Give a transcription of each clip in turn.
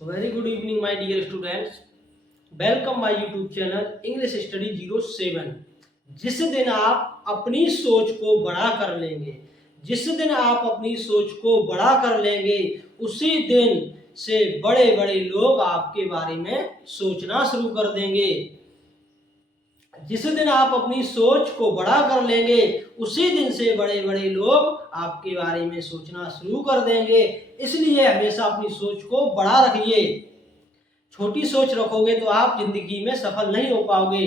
Very good evening, my dear students. Welcome my YouTube channel English Study 07. जिस दिन आप अपनी सोच को बड़ा कर लेंगे, जिस दिन आप अपनी सोच को बड़ा कर लेंगे, उसी दिन से बड़े बड़े लोग आपके बारे में सोचना शुरू कर देंगे। जिस दिन आप अपनी सोच को बड़ा कर लेंगे, उसी दिन से बड़े बड़े लोग आपके बारे में सोचना शुरू कर देंगे। इसलिए हमेशा अपनी सोच को बड़ा रखिए। छोटी सोच रखोगे तो आप जिंदगी में सफल नहीं हो पाओगे।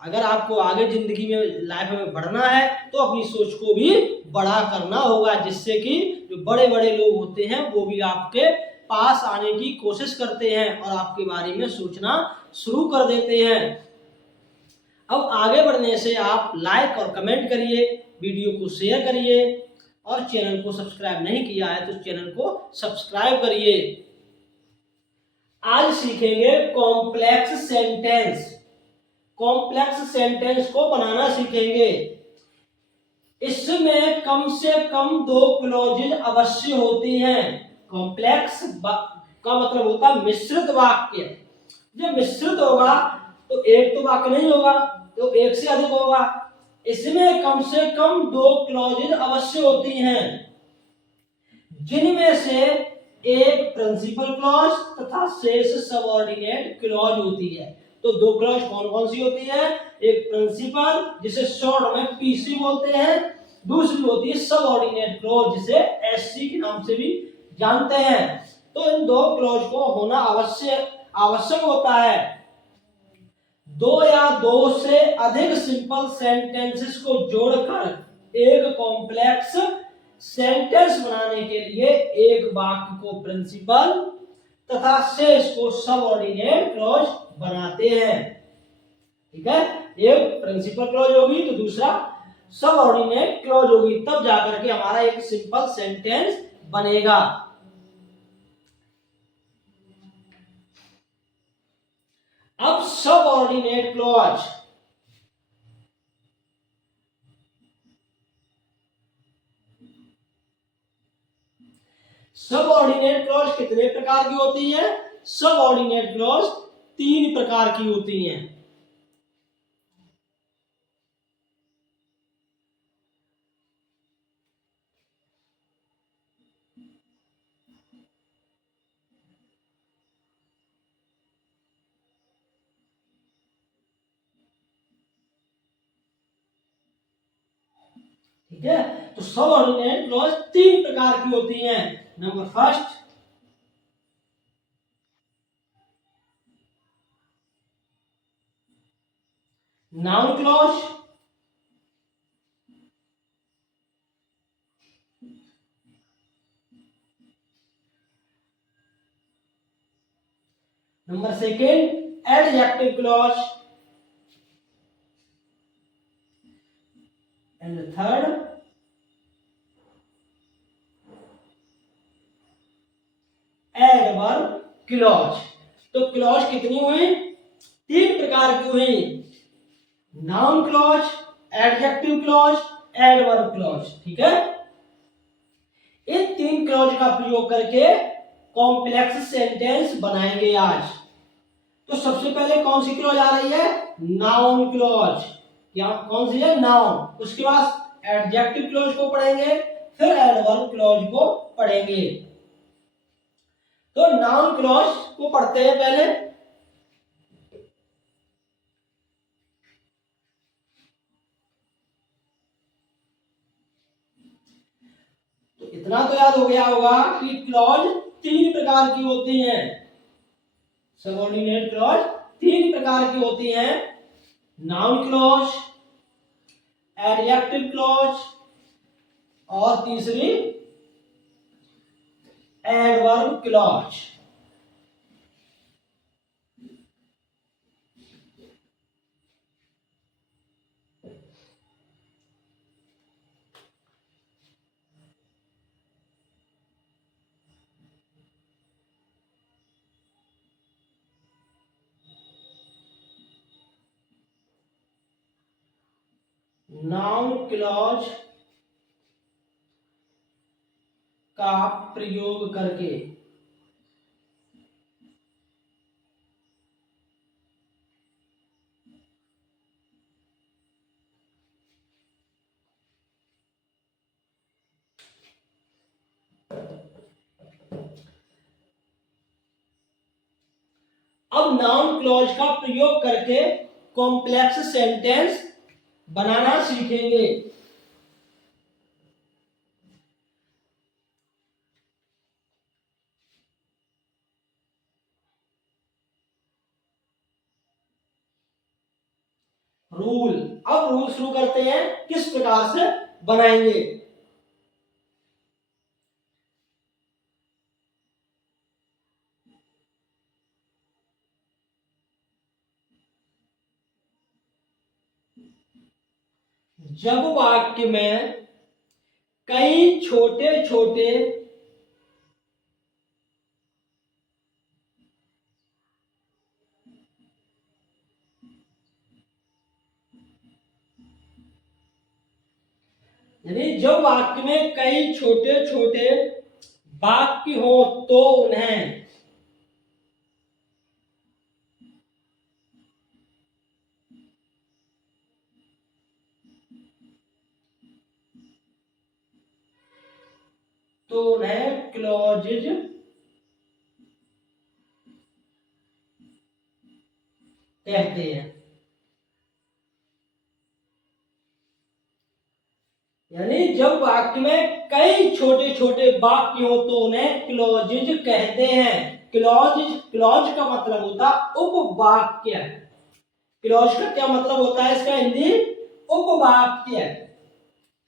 अगर आपको आगे जिंदगी में लाइफ में बढ़ना है तो अपनी सोच को भी बड़ा करना होगा, जिससे कि जो बड़े बड़े लोग होते हैं वो भी आपके पास आने की कोशिश करते हैं और आपके बारे में सोचना शुरू कर देते हैं। अब आगे बढ़ने से आप लाइक और कमेंट करिए, वीडियो को शेयर करिए और चैनल को सब्सक्राइब नहीं किया है तो चैनल को सब्सक्राइब करिए। आज सीखेंगे कॉम्प्लेक्स सेंटेंस। कॉम्प्लेक्स सेंटेंस को बनाना सीखेंगे। इसमें कम से कम 2 क्लॉजेज अवश्य होती हैं। कॉम्प्लेक्स का मतलब होता है मिश्रित वाक्य। जब मिश्रित होगा तो एक तो वाक्य नहीं होगा, तो एक से अधिक होगा। इसमें कम से कम 2 क्लॉजेज अवश्य होती हैं, जिनमें से एक प्रिंसिपल क्लॉज तथा शेष सबऑर्डिनेट क्लॉज होती है। तो 2 क्लॉज कौन कौन सी होती है? एक प्रिंसिपल, जिसे शॉर्ट में पीसी बोलते हैं, दूसरी होती है सबऑर्डिनेट क्लॉज, जिसे एससी के नाम से भी जानते हैं। तो इन 2 क्लॉज को होना आवश्यक होता है। 2 या 2 से अधिक सिंपल सेंटेंसेस को जोड़कर एक कॉम्प्लेक्स सेंटेंस बनाने के लिए एक वाक्य को प्रिंसिपल तथा शेष को सबऑर्डिनेट क्लॉज बनाते हैं। ठीक है, एक प्रिंसिपल क्लॉज होगी तो दूसरा सबऑर्डिनेट क्लॉज होगी, तब जाकर के हमारा एक सिंपल सेंटेंस बनेगा। अब सबऑर्डिनेट क्लॉज, सबऑर्डिनेट क्लॉज कितने प्रकार की होती है? सबऑर्डिनेट क्लॉज 3 प्रकार की होती हैं। ठीक है, तो सबऑर्डिनेट क्लॉज 3 प्रकार की होती हैं। Number first, noun clause. Number second, adjective clause. And third, adverb clause. तो क्लॉज कितनी हुई? 3 प्रकार की हुई। Noun clause, adjective clause, adverb clause. ठीक है, इन 3 क्लॉज का प्रयोग करके कॉम्प्लेक्स सेंटेंस बनाएंगे आज। तो सबसे पहले कौन सी क्लॉज आ रही है? Noun clause. क्या कौन सी है? नाउन। उसके बाद एडजेक्टिव क्लॉज को पढ़ेंगे, फिर एडवर्ब क्लॉज को पढ़ेंगे। तो नाउन क्लॉज को पढ़ते हैं पहले। तो इतना तो याद हो गया होगा कि क्लॉज 3 प्रकार की होती हैं। सबऑर्डिनेट क्लॉज 3 प्रकार की होती हैं। नाउन क्लॉज, एडजेक्टिव क्लॉज और तीसरी एडवर्ब क्लॉज। नाउन क्लॉज का प्रयोग करके अब नाउन क्लॉज का प्रयोग करके कॉम्प्लेक्स सेंटेंस बनाना सीखेंगे। रूल, अब रूल शुरू करते हैं, किस प्रकार से बनाएंगे। जब वाक्य में कई छोटे छोटे यानी जब वाक्य में कई छोटे छोटे वाक्य हो तो उन्हें क्लॉजेज कहते हैं। यानी जब वाक्य में कई छोटे छोटे वाक्य हो तो उन्हें क्लॉजेज कहते हैं। क्लॉज का मतलब होता उपवाक्य। क्लॉज का क्या मतलब होता है इसका हिंदी? उपवाक्य।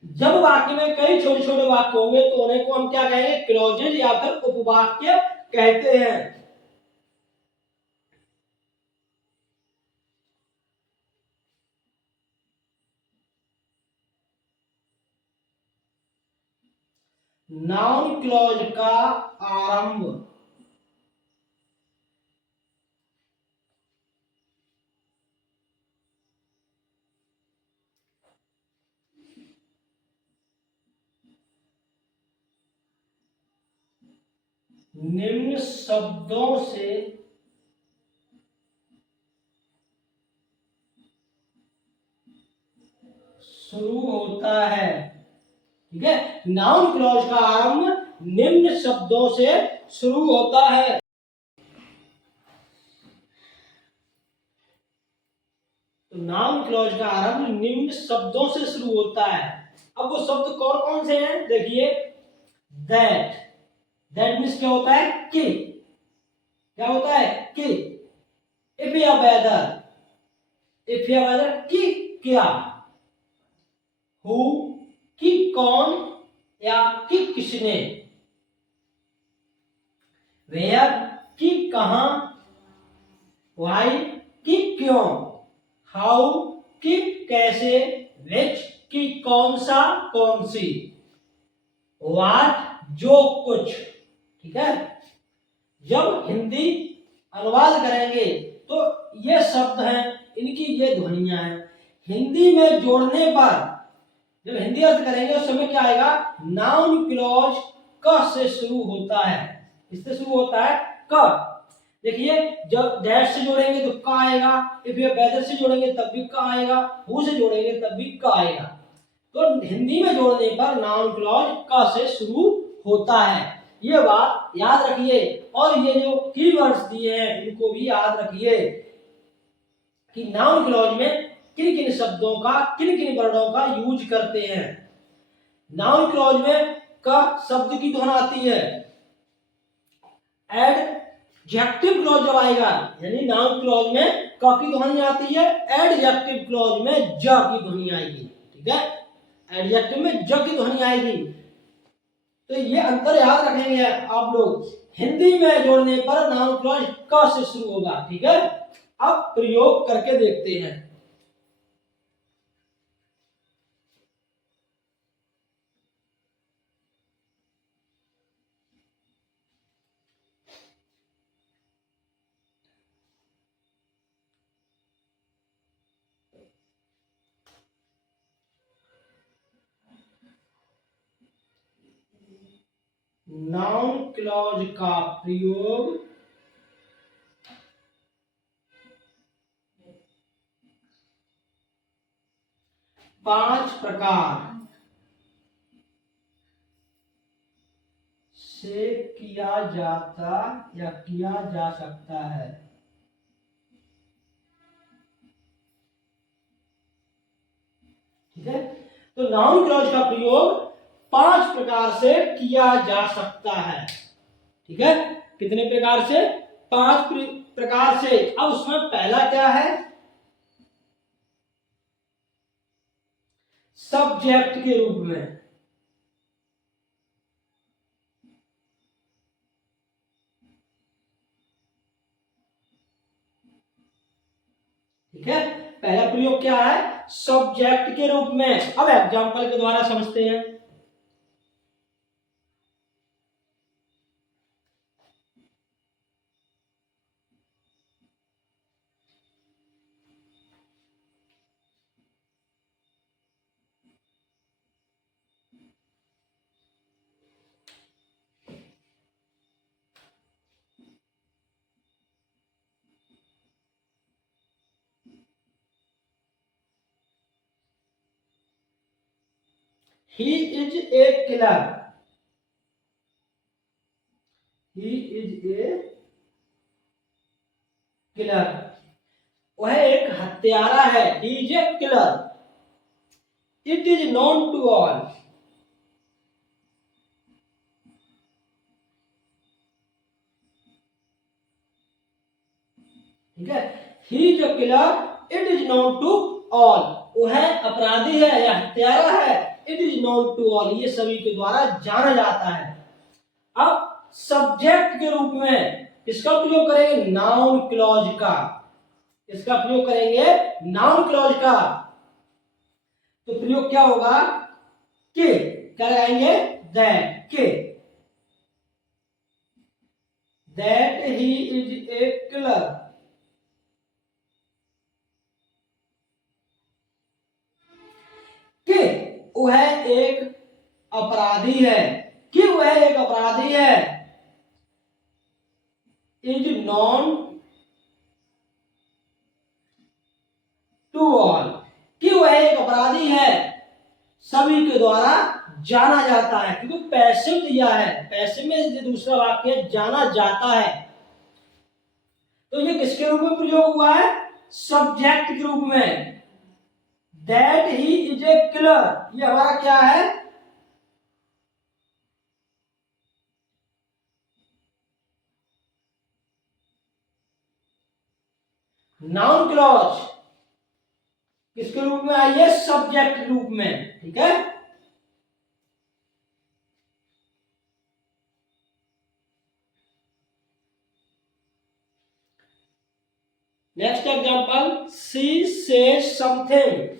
जब वाक्य में कई छोटे छोटे वाक्य होंगे तो उन्हें को हम क्या कहेंगे? क्लॉजेज या फिर उपवाक्य कहते हैं। नाउन क्लॉज का आरंभ निम्न शब्दों से शुरू होता है। ठीक है, नाउन क्लॉज का आरंभ निम्न शब्दों से शुरू होता है। तो नाउन क्लॉज का आरंभ निम्न शब्दों से शुरू होता है। अब वो शब्द कौन कौन से हैं देखिए। दैट, दैट मीन्स क्या होता है? कि। क्या होता है? कि। इफ या वेदर, इफ या वेदर कि क्या। हु कि कौन या कि किसने। वेयर कि कहां। व्हाई कि क्यों। हाउ कि कैसे। विच कि कौन सा कौन सी। व्हाट जो कुछ। ठीक है, जब हिंदी अनुवाद करेंगे तो ये शब्द हैं, इनकी ये ध्वनियां हैं। हिंदी में जोड़ने पर जब हिंदी अर्थ करेंगे उस समय क्या आएगा? नाउन क्लॉज क से शुरू होता है। इससे शुरू होता है क। देखिए, जब दैट से जोड़ेंगे तो क आएगा। इफ या वेदर से जोड़ेंगे तब भी क आएगा। हु से जोड़ेंगे तब भी क आएगा। तो हिंदी में जोड़ने पर नाउन क्लॉज क से शुरू होता है। ये बात याद रखिए। और ये जो कीवर्ड्स दिए हैं इनको भी याद रखिए कि नाउन क्लॉज में किन किन शब्दों का, किन किन वर्णों का यूज करते हैं। नाउन क्लॉज में क शब्द की ध्वनि आती है। एडजेक्टिव क्लॉज जब आएगा, यानी नाउन क्लॉज में क की ध्वनि आती है, एडजेक्टिव क्लॉज में ज की ध्वनि आएगी। ठीक है, एडजेक्टिव में ज की ध्वनि आएगी। तो ये अंतर याद रखेंगे आप लोग। हिंदी में जोड़ने पर नाउन क्लॉज क से शुरू होगा। ठीक है, अब प्रयोग करके देखते हैं। नाउन क्लॉज का प्रयोग पांच प्रकार से किया जाता या किया जा सकता है। ठीक है। तो नाउन क्लॉज का प्रयोग 5 प्रकार से किया जा सकता है। ठीक है, कितने प्रकार से? 5 प्रकार से। अब उसमें पहला क्या है? सब्जेक्ट के रूप में। ठीक है, पहला प्रयोग क्या है? सब्जेक्ट के रूप में। अब एग्जांपल के द्वारा समझते हैं। He is a killer. He is a killer. वह एक हत्यारा है। He is a killer. It is known to all. ठीक है, He is a killer. It is known to all. वह अपराधी है या हत्यारा है। It is known to all. ये सभी के द्वारा जाना जाता है। अब सब्जेक्ट के रूप में किसका प्रयोग करेंगे? नाउन क्लॉज का। इसका प्रयोग करेंगे नाउन क्लॉज का। तो प्रयोग क्या होगा? के। क्या लगाएंगे? दैट। के। That he is a killer. कि वह एक अपराधी है। कि वह एक अपराधी है। Is known to all. कि वह एक अपराधी है, सभी के द्वारा जाना जाता है। क्योंकि पैसिव दिया है, पैसिव में जो दूसरा वाक्य जाना जाता है, तो ये किसके रूप में प्रयोग हुआ है? सब्जेक्ट के रूप में। That he is a killer, ये हमारा क्या है? Noun clause. किसके रूप में आई है? सब्जेक्ट के रूप में। ठीक है, next example, she says something.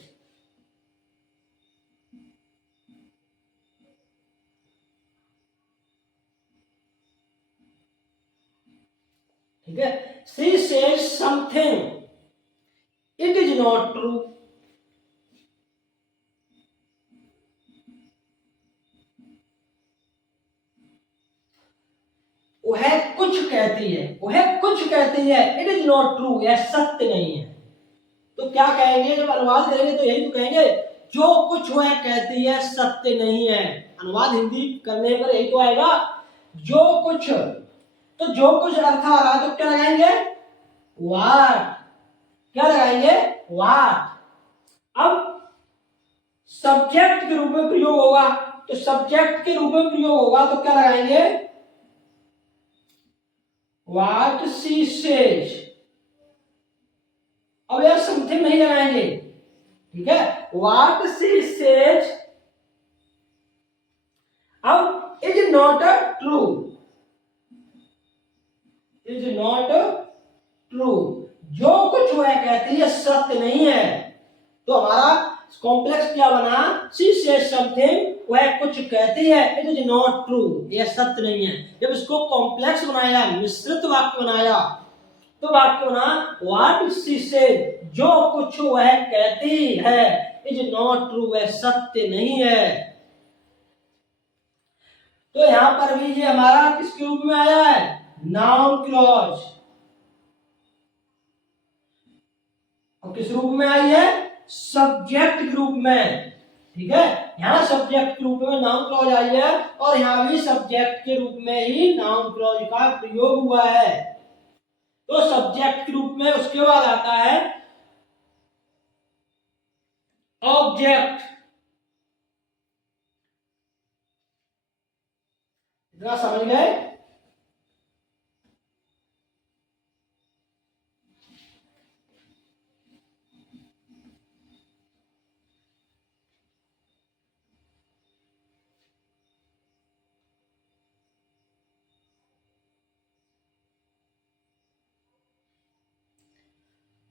ठीक है, she says something, it is not true. वह कुछ कहती है, वह कुछ कहती है, इट इज नॉट ट्रू, यह सत्य नहीं है। तो क्या कहेंगे? जब अनुवाद करेंगे तो यही तो कहेंगे, जो कुछ वह कहती है सत्य नहीं है। अनुवाद हिंदी करने पर यही तो आएगा, जो कुछ। तो जो कुछ अर्थ आ रहा है तो क्या लगाएंगे? व्हाट। क्या लगाएंगे? व्हाट। अब सब्जेक्ट के रूप में प्रयोग होगा, तो सब्जेक्ट के रूप में प्रयोग होगा तो क्या लगाएंगे? What she says. अब यार समथिंग नहीं लगाएंगे। ठीक है, व्हाट शी सेज। अब is not true, is not true, जो कुछ वह कहती है सत्य नहीं है। तो हमारा कॉम्प्लेक्स क्या बना? शी सेज समथिंग, वह कुछ कहती है, इट इज नॉट ट्रू, यह सत्य नहीं है। जब इसको कॉम्प्लेक्स बनाया, मिश्रित वाक्य बनाया, तो वाक्य बना व्हाट शी सेज, जो कुछ वह कहती है, इज नॉट ट्रू, वह सत्य नहीं है। तो यहां पर भी ये हमारा किसके रूप में आया है? Noun clause. और किस रूप में आई है? सब्जेक्ट के रूप में। ठीक है, यहां सब्जेक्ट के रूप में नाउन क्लॉज आई है, और यहां भी सब्जेक्ट के रूप में ही नाउन क्लॉज का प्रयोग हुआ है। तो सब्जेक्ट के रूप में उसके बाद आता है ऑब्जेक्ट, इतना समझ गए।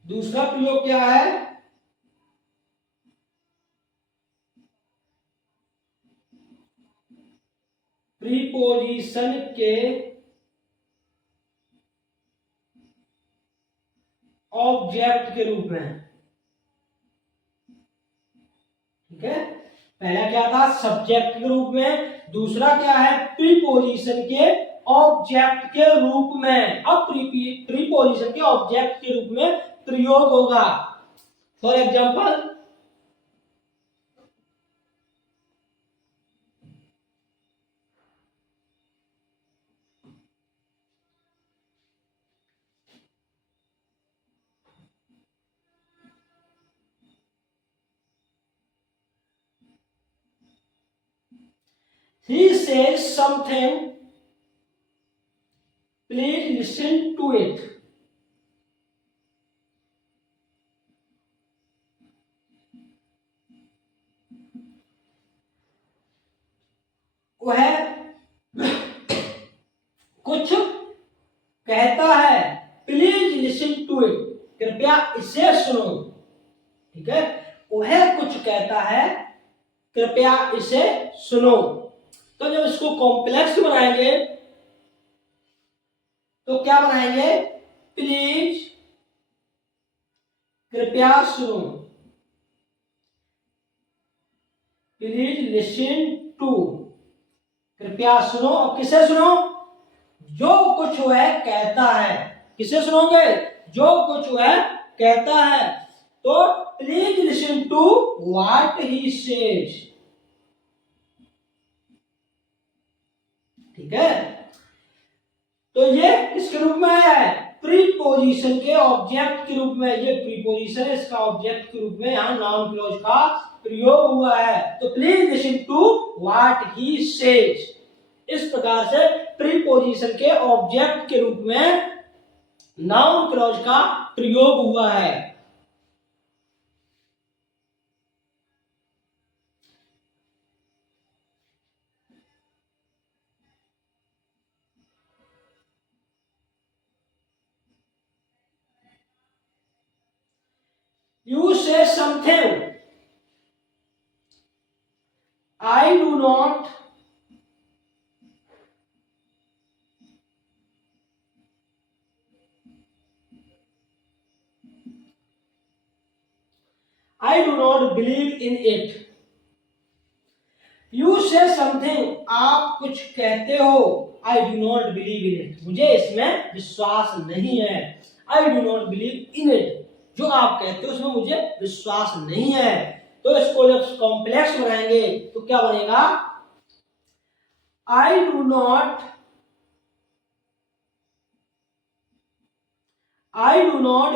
दूसरा प्रयोग क्या है? प्रीपोजिशन के ऑब्जेक्ट के रूप में। ठीक है, पहला क्या था? सब्जेक्ट के रूप में, दूसरा क्या है? प्रीपोजिशन के ऑब्जेक्ट के रूप में। अब प्रीपोजिशन के ऑब्जेक्ट के रूप में प्रयोग होगा। For example, he says something, please listen to it. वह कुछ कहता है, प्लीज लिसन टू इट, कृपया इसे सुनो। ठीक है, वह कुछ कहता है, कृपया इसे सुनो। तो जब इसको कॉम्प्लेक्स बनाएंगे तो क्या बनाएंगे? प्लीज, कृपया सुनो, प्लीज लिसन टू, कृपया सुनो। अब किसे सुनो? जो कुछ वह कहता है। किसे सुनोगे? जो कुछ वह कहता है। तो please listen to what he says. ठीक है, तो ये किसके रूप में आया है? प्रीपोजिशन के ऑब्जेक्ट के रूप में। ये प्रीपोजिशन है, इसका ऑब्जेक्ट के रूप में यहां नाउन क्लॉज का प्रयोग हुआ है। तो please listen to what he says. इस प्रकार से प्रीपोजिशन के ऑब्जेक्ट के रूप में नाउन क्लॉज का प्रयोग हुआ है। You say something, I do not believe in it. You say something, आप कुछ कहते हो, I do not believe in it, मुझे इसमें विश्वास नहीं है। I do not believe in it, जो आप कहते हो उसमें मुझे विश्वास नहीं है। तो इसको जब कॉम्प्लेक्स बनाएंगे तो क्या बनेगा? I do not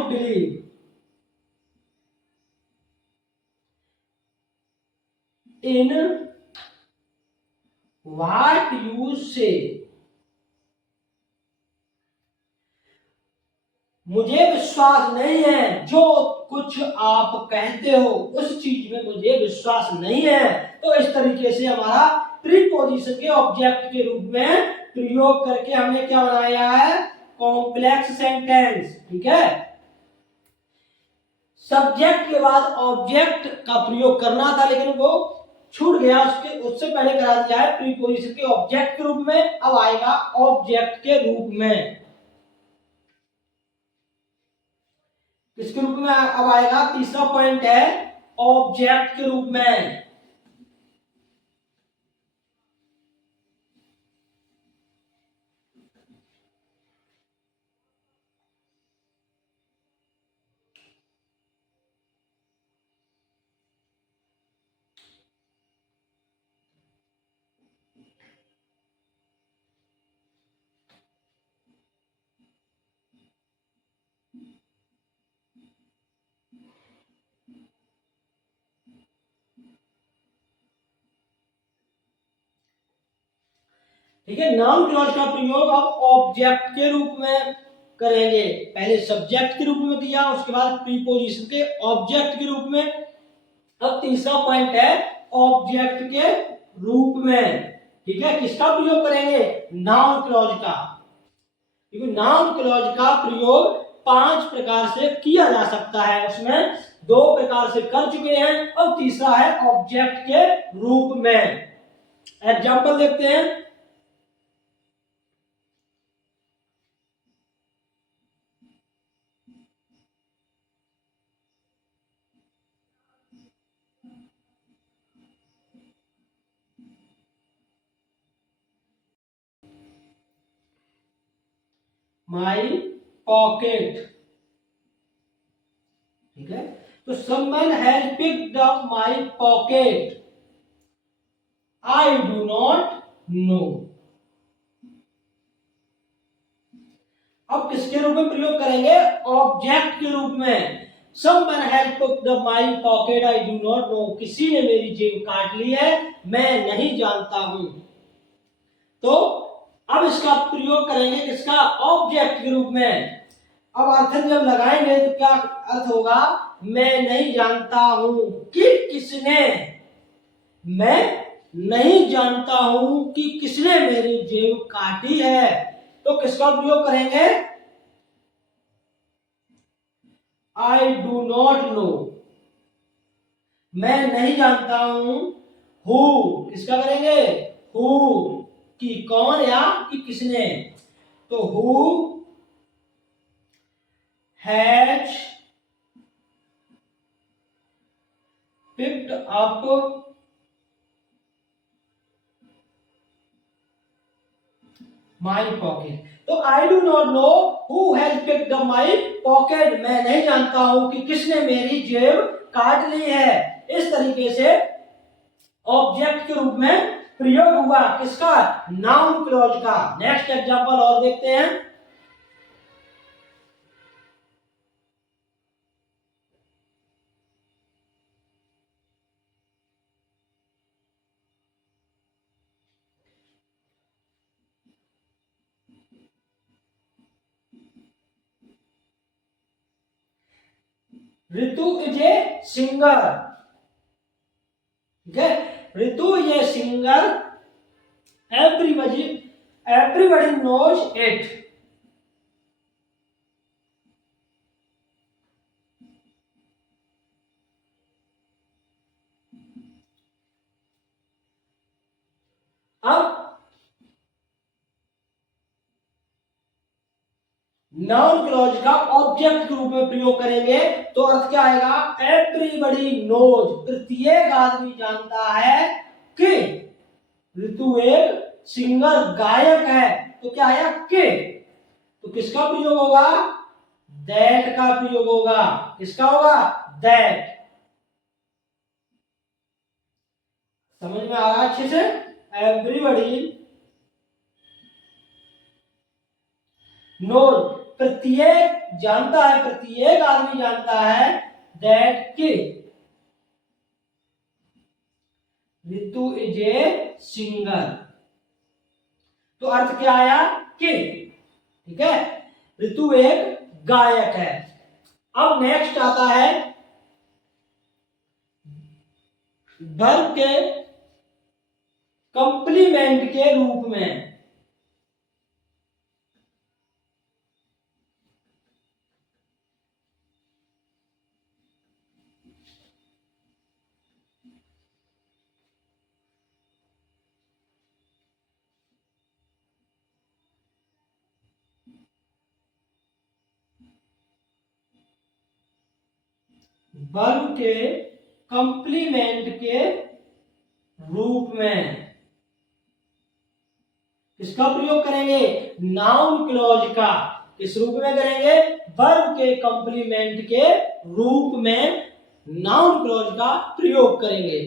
believe in what you say, मुझे विश्वास नहीं है जो कुछ आप कहते हो, उस चीज में मुझे विश्वास नहीं है। तो इस तरीके से हमारा प्रीपोजिशन के ऑब्जेक्ट के रूप में प्रयोग करके हमने क्या बनाया है? Complex sentence. ठीक है, सब्जेक्ट के बाद ऑब्जेक्ट का प्रयोग करना था लेकिन वो छूट गया, उससे पहले करा दिया है प्रीपोजिशन के ऑब्जेक्ट के रूप में। अब आएगा ऑब्जेक्ट के रूप में। इसके रूप में अब आएगा, तीसरा पॉइंट है ऑब्जेक्ट के रूप में। ठीक है, नाउन क्लॉज का प्रयोग अब ऑब्जेक्ट के रूप में करेंगे। पहले सब्जेक्ट के रूप में किया, उसके बाद प्रीपोजिशन के ऑब्जेक्ट के रूप में। अब तीसरा पॉइंट है ऑब्जेक्ट के रूप में। ठीक है, किसका प्रयोग करेंगे? नाउन क्लॉज का। क्योंकि नाउन क्लॉज का प्रयोग 5 प्रकार से किया जा सकता है, उसमें 2 प्रकार से कर चुके हैं, अब तीसरा है ऑब्जेक्ट के रूप में। एग्जाम्पल देखते हैं। My pocket. ठीक है, तो someone has picked up my pocket, I do not know. अब किसके रूप में प्रयोग करेंगे? ऑब्जेक्ट के रूप में। Someone has picked up my pocket, I do not know. किसी ने मेरी जेब काट ली है, मैं नहीं जानता हूं। तो अब इसका प्रयोग करेंगे किसका? ऑब्जेक्ट के रूप में। अब अर्थ जब लगाएंगे तो क्या अर्थ होगा? मैं नहीं जानता हूं कि किसने, मैं नहीं जानता हूं कि किसने मेरी जेब काटी है। तो किसका प्रयोग करेंगे? आई डू नॉट नो, मैं नहीं जानता हूं। हु किसका करेंगे? हु कि कौन या कि किसने। तो who has picked up my pocket। तो I do not know who has picked up my pocket, मैं नहीं जानता हूं कि किसने मेरी जेब काट ली है। इस तरीके से ऑब्जेक्ट के रूप में प्रयोग हुआ किसका? नाउन क्लॉज का। नेक्स्ट एग्जांपल और देखते हैं। Ritu is a singer. ठीक है, Ritu is a singer, everybody knows it। अब नाउन क्लॉज का ऑब्जेक्ट के रूप में प्रयोग करेंगे तो अर्थ क्या आएगा? एवरीबडी नोज, प्रत्येक आदमी जानता है कि ऋतु एक सिंगर, गायक है। तो क्या आया? के। तो किसका प्रयोग होगा? दैट का प्रयोग होगा। किसका होगा? दैट। समझ में आ रहा अच्छे से? एवरीबडी नोज, प्रत्येक जानता है, प्रत्येक आदमी जानता है दैट कि ऋतु इज ए सिंगर। तो अर्थ क्या आया? कि। ठीक है, ऋतु एक गायक है। अब नेक्स्ट आता है वर्ब के कंप्लीमेंट के रूप में। वर्ब के कंप्लीमेंट के रूप में किसका प्रयोग करेंगे? नाउन क्लॉज का। किस रूप में करेंगे? वर्ब के कंप्लीमेंट के रूप में नाउन क्लॉज का प्रयोग करेंगे।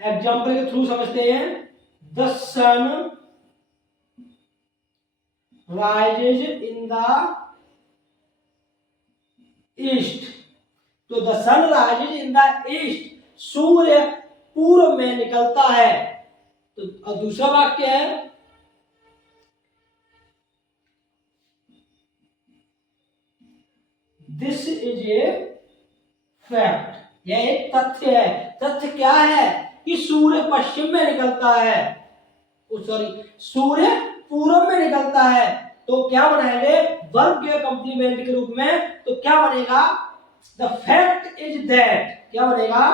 एग्जाम्पल के थ्रू समझते हैं। The sun rises in the east. तो the sun rises in the east, सूर्य पूर्व में निकलता है। तो दूसरा वाक्य है दिस इज ए फैक्ट, यह एक तथ्य है। तथ्य क्या है कि सूर्य पश्चिम में निकलता है, सॉरी सूर्य पूर्व में निकलता है। तो क्या बनाएंगे वर्ब के कंप्लीमेंट के रूप में, तो क्या बनेगा द फैक्ट इज दैट, क्या बनेगा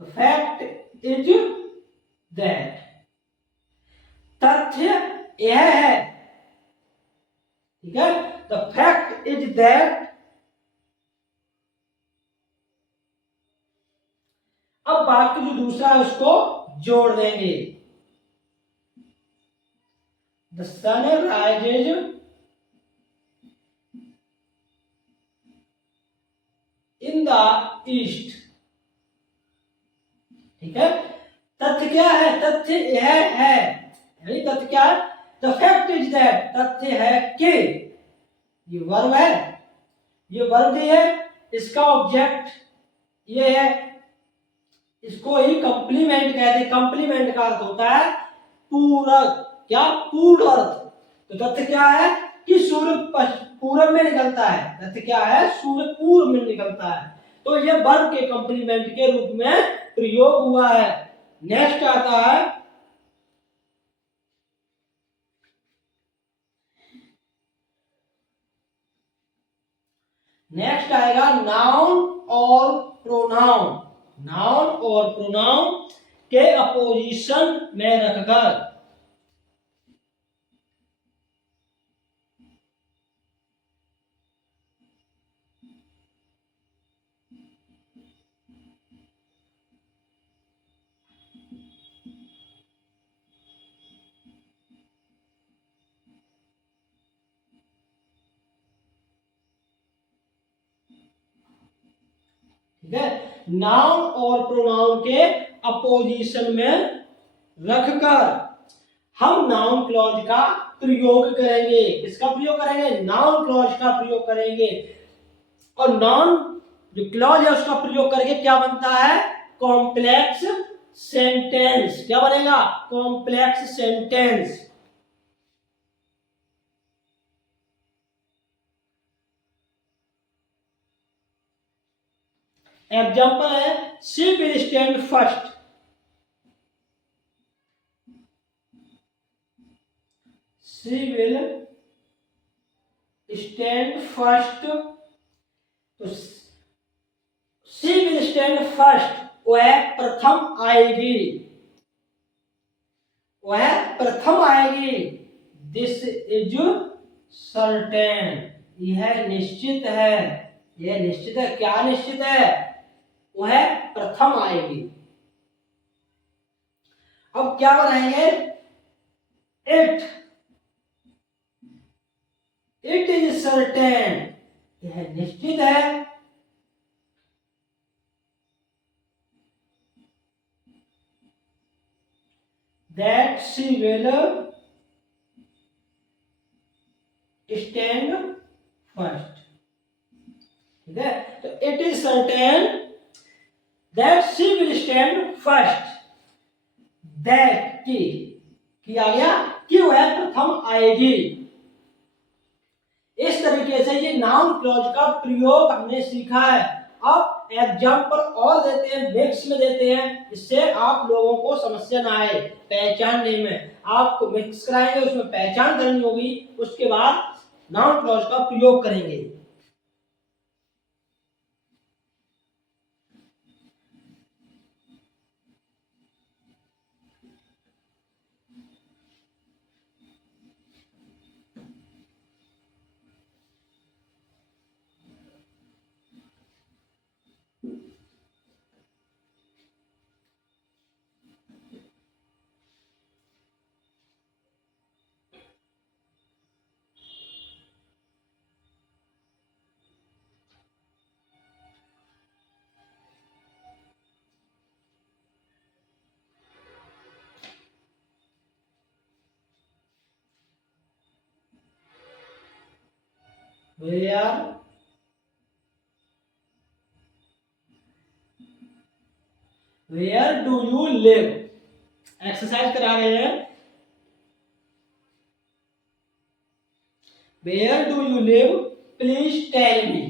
द फैक्ट इज दैट, तथ्य यह है, ठीक है। द फैक्ट इज दैट, अब बाकी जो दूसरा है उसको जोड़ देंगे। The sun rises in the east, ठीक है। तथ्य क्या है, तथ्य यह है, तथ्य क्या है द फैक्ट इज दैट, तथ्य है कि, ये वर्ब है, ये वर्ब है, इसका ऑब्जेक्ट ये है, इसको ही कंप्लीमेंट कहते हैं। कंप्लीमेंट का अर्थ होता है पूरक, क्या पूर्ण अर्थ। तो तथ्य क्या है कि सूर्य पूर्व में निकलता है, तथ्य क्या है सूर्य पूर्व में निकलता है। तो ये वर्ब के कंप्लीमेंट के रूप में प्रयोग हुआ है। नेक्स्ट आता है नेक्स्ट आएगा नाउन और प्रोनाउन। नाउन और प्रोनाउन के अपोजिशन में रखकर, ठीक है, नाउन और प्रोनाउन के अपोजिशन में रखकर हम नाउन क्लॉज का प्रयोग करेंगे। किसका प्रयोग करेंगे, नाउन क्लॉज का प्रयोग करेंगे। और नाउन जो क्लॉज है उसका प्रयोग करके क्या बनता है कॉम्प्लेक्स सेंटेंस, क्या बनेगा कॉम्प्लेक्स सेंटेंस। एग्जाम्पल है she will stand first, she will stand first, तो शी विल स्टैंड फर्स्ट, वह प्रथम आएगी, वह प्रथम आएगी। दिस इज सर्टेन, यह निश्चित है, यह निश्चित है, क्या निश्चित है वह प्रथम आएगी। अब क्या बनाएंगे इट, इट इज सर्टेन, यह निश्चित है, that she will stand first, ठीक है। तो it is certain that she will stand first, that की आ गया कि वह प्रथम आएगी। इस तरीके से ये नाउन क्लॉज का प्रयोग हमने सीखा है। अब एग्जाम्पल और देते हैं, मिक्स में देते हैं, इससे आप लोगों को समस्या ना आए पहचानने में। आपको मिक्स कराएंगे, उसमें पहचान करनी होगी, उसके बाद नाउन क्लॉज का प्रयोग करेंगे। Where where do you live, exercise करा रहे हैं। Where do you live, please tell me.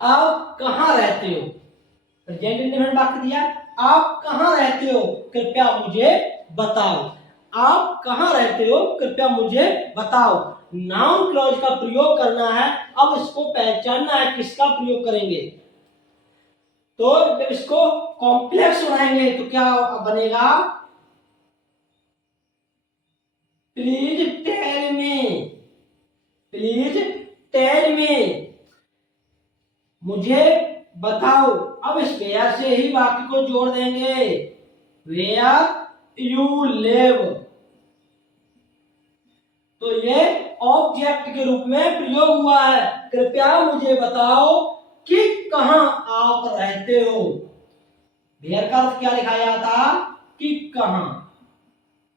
आप कहाँ रहते हो, प्रेजेंट इंडेफिनिट वाक्य दिया, आप कहाँ रहते हो कृपया मुझे बताओ। आप कहाँ रहते हो कृपया मुझे बताओ। नाउन क्लॉज का प्रयोग करना है। अब इसको पहचानना है किसका प्रयोग करेंगे। तो जब इसको कॉम्प्लेक्स बनाएंगे तो क्या बनेगा, please tell me, please tell me, मुझे बताओ। अब इस वेयर से ही वाक्य को जोड़ देंगे, वेयर यू लिव। तो ये ऑब्जेक्ट के रूप में प्रयोग हुआ है। कृपया मुझे बताओ कि कहां आप रहते हो। वेयर का अर्थ क्या लिखा जाता, कि कहां,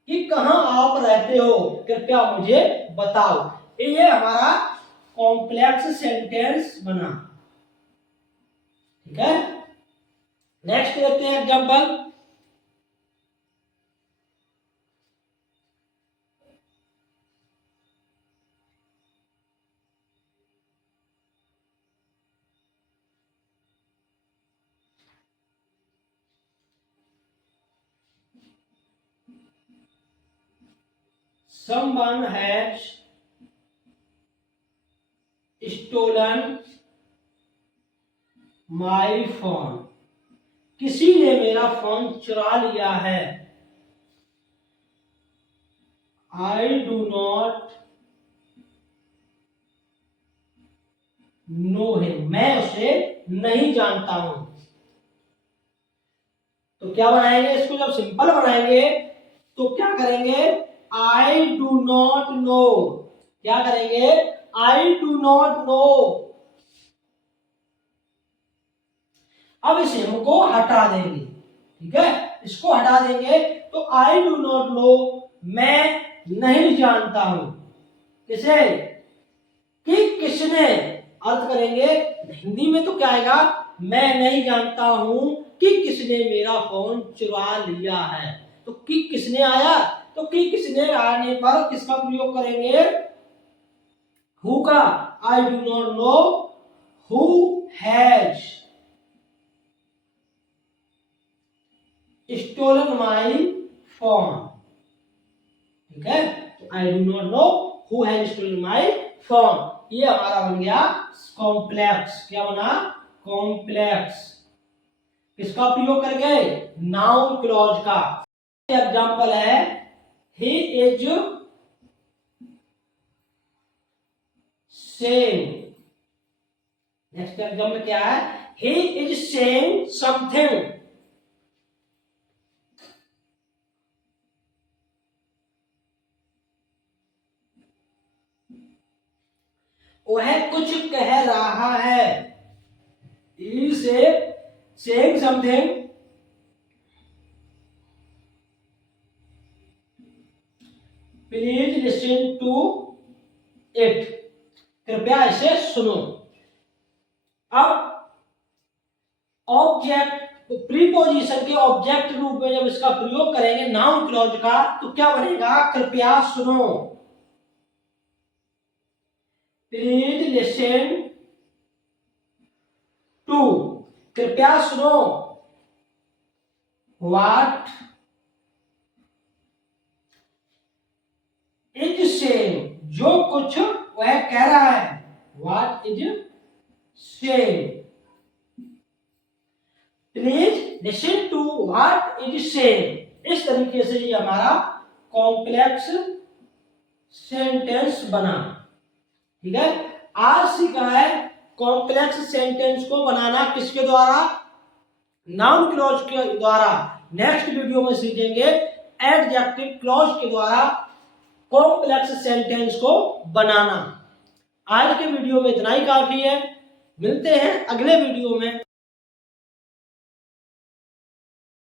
कि कहां आप रहते हो कृपया मुझे बताओ। ये हमारा कॉम्प्लेक्स सेंटेंस बना। ठीक है, नेक्स्ट देखते हैं example. Someone has stolen my phone, किसी ने मेरा फोन चुरा लिया है। I do not know him, मैं उसे नहीं जानता हूं। तो क्या बनाएंगे इसको, जब सिंपल बनाएंगे तो क्या करेंगे, I do not know, क्या करेंगे, I do not know। अब इसे हमको हटा देंगे, ठीक है, इसको हटा देंगे तो आई डू नॉट नो, मैं नहीं जानता हूं, किसे, कि किसने। अर्थ करेंगे हिंदी में तो क्या आएगा, मैं नहीं जानता हूं कि किसने मेरा फोन चुरा लिया है। तो कि किसने आया, तो कि किसने आने पर किसका प्रयोग करेंगे, हु का। I do not know who has stolen my phone, ठीक है। आई डू नॉट नो हु हैज स्टोलन माई फोन, ये हमारा बन गया कॉम्प्लेक्स। क्या बना, कॉम्प्लेक्स। किसका प्रयोग करके, नाउन क्लॉज का। एग्जांपल है, he is saying. Next example क्या है, ही इज सेइंग समथिंग। वह कुछ कह रहा है, is saying something। Please listen to it, कृपया इसे सुनो। अब ऑब्जेक्ट, प्रीपोजिशन के ऑब्जेक्ट रूप में जब इसका प्रयोग करेंगे नाउन क्लॉज का, तो क्या बनेगा, कृपया सुनो, प्लीज लिसन टू, कृपया सुनो। व्हाट इज सेइंग, जो कुछ वह कह रहा है, what is saying. Please listen to what is saying. इस तरीके से ये हमारा कॉम्प्लेक्स सेंटेंस बना। ठीक है, आज सीखा है कॉम्प्लेक्स सेंटेंस को बनाना किसके द्वारा, नाउन क्लॉज के द्वारा। नेक्स्ट वीडियो में सीखेंगे एडजेक्टिव क्लॉज के द्वारा कॉम्प्लेक्स सेंटेंस को बनाना। आज के वीडियो में इतना ही काफी है, मिलते हैं अगले वीडियो में।